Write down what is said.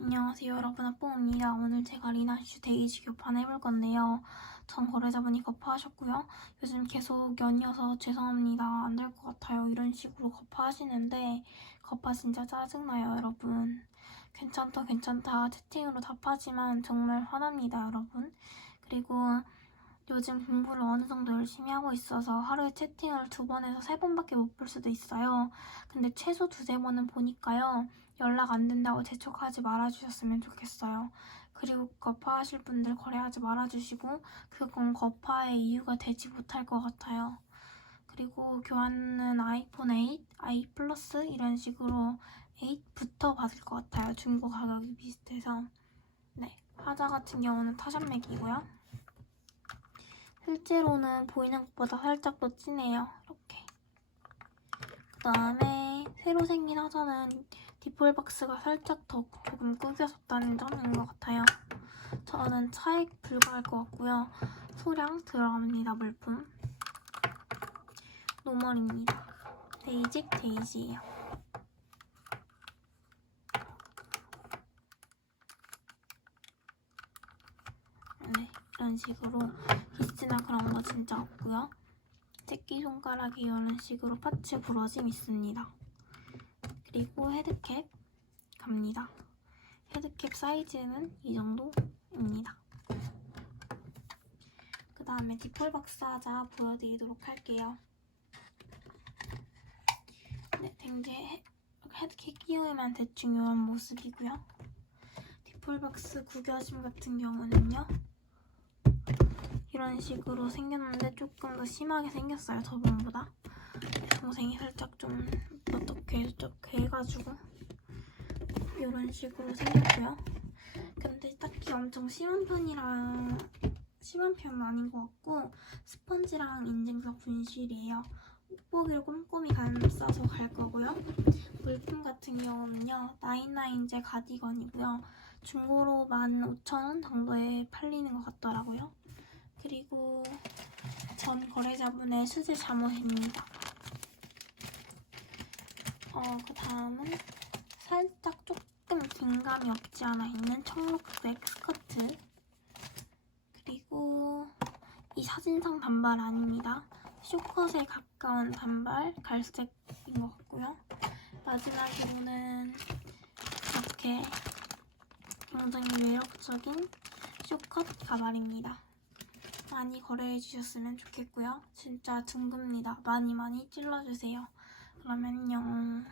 안녕하세요 여러분 아뽕입니다. 오늘 제가 리나슈 데이지 교판 해볼 건데요. 전 거래자분이 거파하셨고요. 요즘 계속 연이어서 죄송합니다. 안 될 것 같아요. 이런 식으로 거파하시는데 거파 진짜 짜증나요 여러분. 괜찮다 괜찮다 채팅으로 답하지만 정말 화납니다 여러분. 그리고 요즘 공부를 어느 정도 열심히 하고 있어서 하루에 채팅을 두 번에서 세 번밖에 못 볼 수도 있어요. 근데 최소 두세 번은 보니까요. 연락 안 된다고 재촉하지 말아주셨으면 좋겠어요. 그리고 거파하실 분들 거래하지 말아주시고 그건 거파의 이유가 되지 못할 것 같아요. 그리고 교환은 아이폰 8, 아이 플러스 이런 식으로 8부터 받을 것 같아요. 중고 가격이 비슷해서. 네, 하자 같은 경우는 타샵맥이고요. 실제로는 보이는 것보다 살짝 더 진해요. 이렇게. 그 다음에 새로 생긴 하자는 디폴 박스가 살짝 더 조금 구겨졌다는 점인 것 같아요. 저는 차액 불가할 것 같고요. 소량 들어갑니다, 물품. 노멀입니다. 데이직 데이지예요. 네, 이런 식으로 기스나 그런 거 진짜 없고요. 새끼손가락이 이런 식으로 파츠 부러짐 있습니다. 그리고 헤드캡 갑니다. 헤드캡 사이즈는 이 정도입니다. 그 다음에 디폴박스 하자 보여드리도록 할게요. 네, 댕제 헤- 헤드캡 끼우면 대충 이런 모습이고요. 디폴박스 구겨짐 같은 경우는요. 이런 식으로 생겼는데 조금 더 심하게 생겼어요, 저번보다. 동생이 살짝 좀 어떻게 저렇게 해가지고 이런 식으로 생겼고요. 근데 딱히 엄청 심한 편이라 심한 편은 아닌 것 같고 스펀지랑 인증서 분실이에요. 뽁뽁이를 꼼꼼히 감싸서 갈 거고요. 물품 같은 경우는요. 나인나인제 가디건이고요. 중고로 15,000원 정도에 팔리는 것 같더라고요. 4분의 수제 잠옷입니다. 어, 그 다음은 살짝 조금 긴감이 없지 않아 있는 청록색 스커트. 그리고 이 사진상 반발 아닙니다. 쇼컷에 가까운 반발, 갈색인 것 같고요. 마지막으로는 이렇게 굉장히 매력적인 쇼컷 가발입니다. 많이 거래해 주셨으면 좋겠고요. 진짜 둥급니다. 많이 많이 찔러주세요. 그러면 안녕.